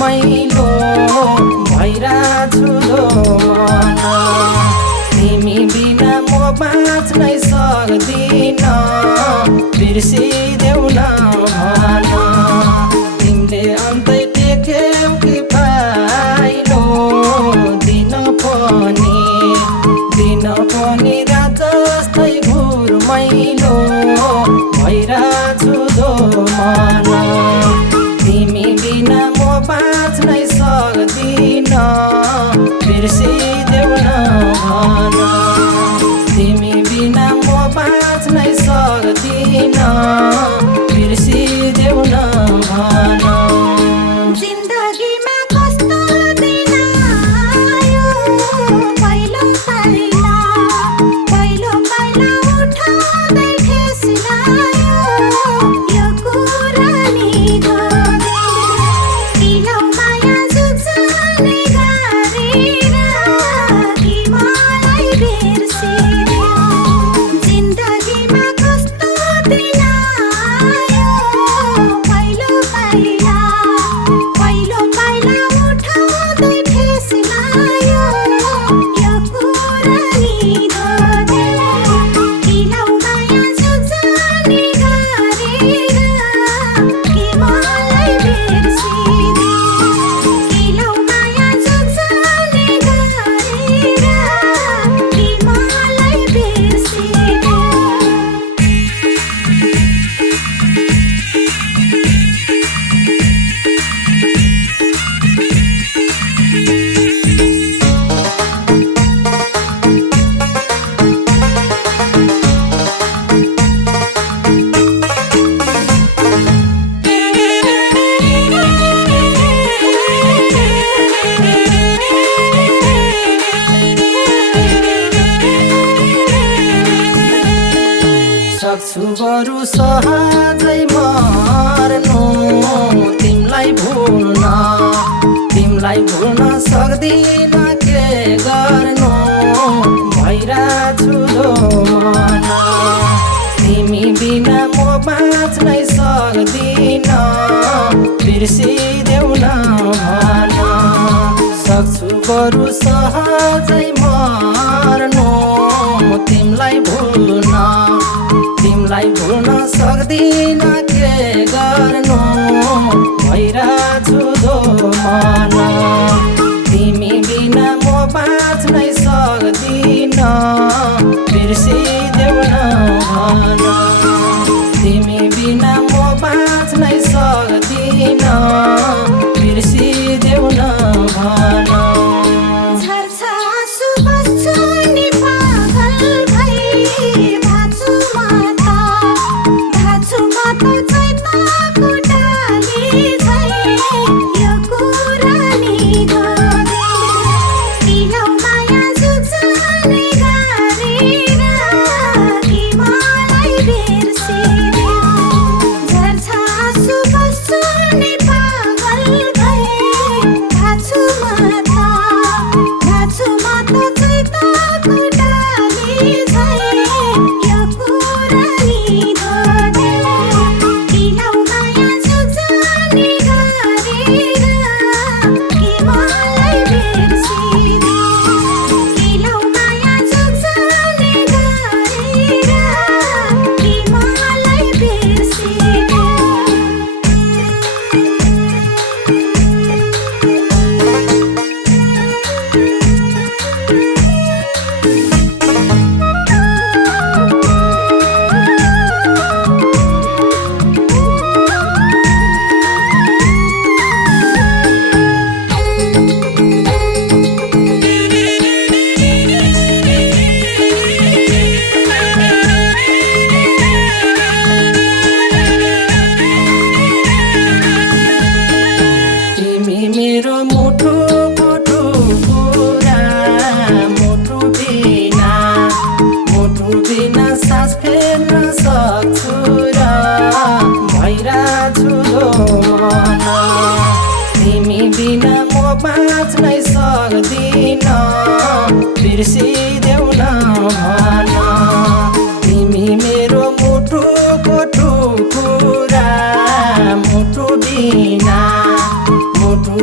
मैलो भइरहेछु मन तिमी बिना म बाँच्नै सक्दिन बिर्सिदेऊ न भन तिमीले अन्तै टेक्यौ कि पाइलो दिन पनि रात जस्तै मैलो भइरहेछु मन तिमी बिना म बाँच्नै सक्दिन बिर्सिदेऊ न भन तिमी बिना म बाँच्नै सक्दिन बिर्सिदेऊ न भन जिन्दगीमा कस्तो दिन आयो पहिलो पाइला उठाउँदै ठेस लाग्यो यो कुरा नि किनौ माया जुझ्ने गरेर कि मलाई बिर्सिदेऊ जिन्दगीमा कस्तो दिन आयो पहिलो पाइला उठाउँदै ठेस लाग्यो यो कुरा नि किनौ माया जुझ्ने गरेर कि मलाई बिर्सिदेऊ किनौ माया जुझ्ने गरेर कि मलाई बिर्सिदेऊ सक्छु बरु सहजै मर्नु तिमीलाई भुल्न सक्दिन के गर्नु भइरहेछु मन तिमी बिना म बाँच्नै सक्दिन बिर्सिदेऊ न भन सक्छु बरु सहजै मर्नु तिमीलाई भुल्न सक्दिन के गर्नु भइरहेछु मन तिमी बिना म बाँच्नै सक्दिन बिर्सिदेऊ न भन तिमी बिना म बाँच्नै सक्दिन बिर्सिदेऊ न भन झर्छ आँसु बस्छु नि पागल भई भाछु म त चैताको डाली झै यो कुरा नि किनौ माया जुझ्ने गरेर कि मलाई बिर्सिदेऊ झर्छ आँसु बस्छु नि पागल भई भाछु म त चैताको डाली झै यो कुरा नि किनौ माया जुझ्ने गरेर कि मलाई बिर्सिदेऊ किनौ माया जुझ्ने गरेर कि मलाई बिर्सिदेऊ तिमी मेरो मुटुको टुकुरा मुटु बिना सास फेर्न सक्छु र भइरहेछु मन तिमी बिना म बाँच्नै सक्दिन बिर्सिदेऊ न भन तिमी मेरो मुटुको टुकुरा मुटु बिना मुटु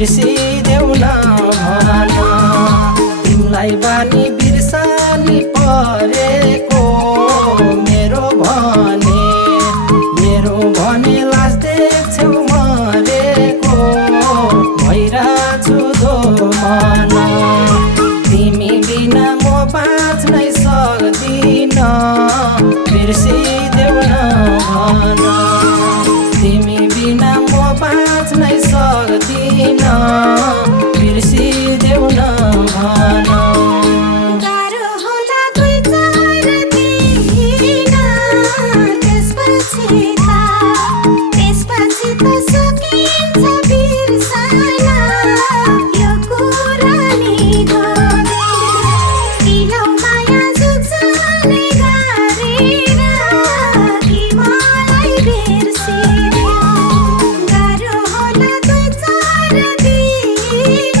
बिर्सिदेऊ न भन तिमलाई बानी बिर्सानी परेको मेरो भने लाज देख्छौ मरेको भइरहेछु दो मन तिमी बिना म बाँच्नै सक्दिन बिर्सिदेऊ न भन तिमी बिना म बाँच्नै सक्दिन बिर्सिदेऊ न भन गाह्रो होला 2-4 दिन त्यसपछि त सकिन्छ बिर्सन यो कुरा नि किलौ माया जुझ्ने गरेर कि मलाई बिर्सिदेऊ गाह्रो होला 2-4 दिन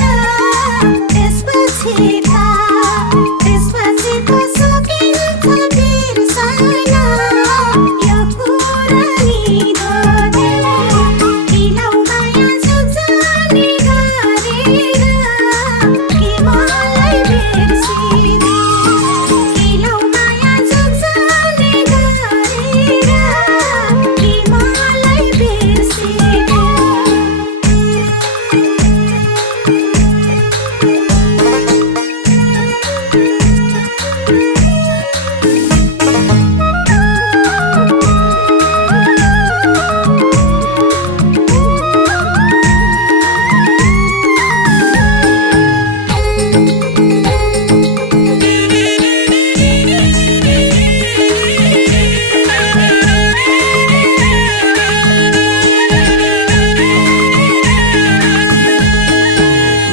त्यसपछि त सकिन्छ बिर्सन यो कुरा नि किलौ माया जुझ्ने गरेर कि मलाई बिर्सिदेऊ किलौ माया जुझ्ने गरेर कि मलाई बिर्सिदेऊ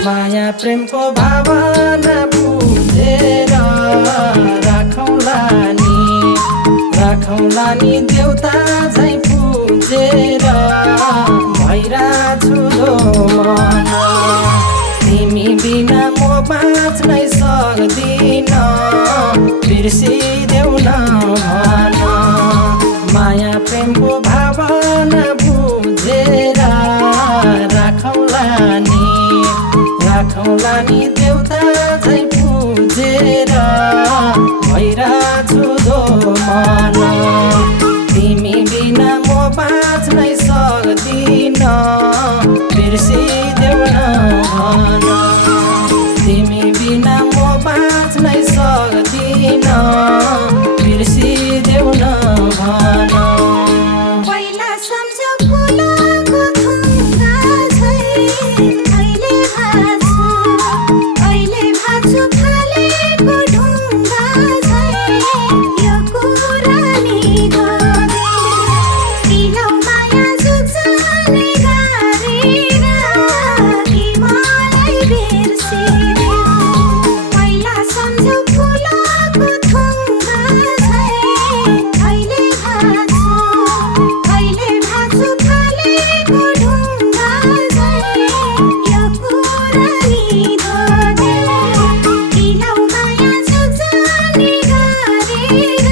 माया प्रेमको भावना बुझेर राखौँला नि देउता झै पुजेर भइरहेछु दो मन तिमी बिना म बाँच्नै सक्दिन बिर्सिदेऊ न भन माया प्रेमको भावना बुझेर राखौँला नि देउता झै पुजेर भइरहेछु दो मन तिमी बिना म बाँच्नै सक्दिन बिर्सिदेऊ न भन तिमी बिना म बाँच्नै सक्दिन बिर्सिदेऊ न भन पहिला सम्झौ फुलको थुङ्गा झै अहिले भाछु फालेको ढुङ्गा झै यो कुरा नि किलौ माया जुझ्ने गरेर कि मलाई बिर्सिदेऊ पहिला सम्झौ फुलको थुङ्गा झै अहिले भाछु फालेको ढुङ्गा झै यो कुरा नि किलौ माया जुझ्ने गरेर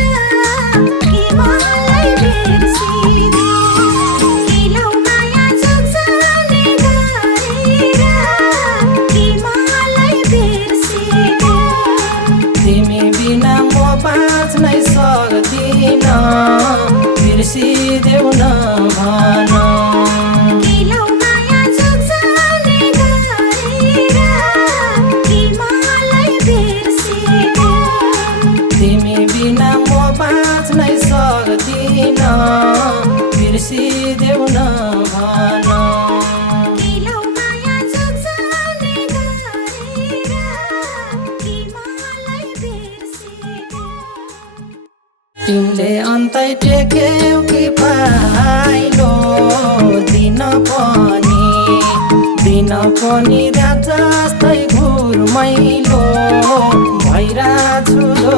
कि मलाई बिर्सिदेऊ किलौ माया जुझ्ने गरेर कि मलाई बिर्सिदेऊ तिमी बिना म बाँच्नै सक्दिन बिर्सिदेऊ न भन किलौ माया जुझ्ने गरेर कि मलाई बिर्सिदेऊ तिमी बिना म बाँच्नै सक्दिन बिर्सिदेऊ न भन किलौ माया जुझ्ने गरेर कि मलाई बिर्सिदेऊ तिमीले अन्तै टेक्यौ कि पाइलो दिन पनि रात जस्तै घुरमैलो भइरहेछु दो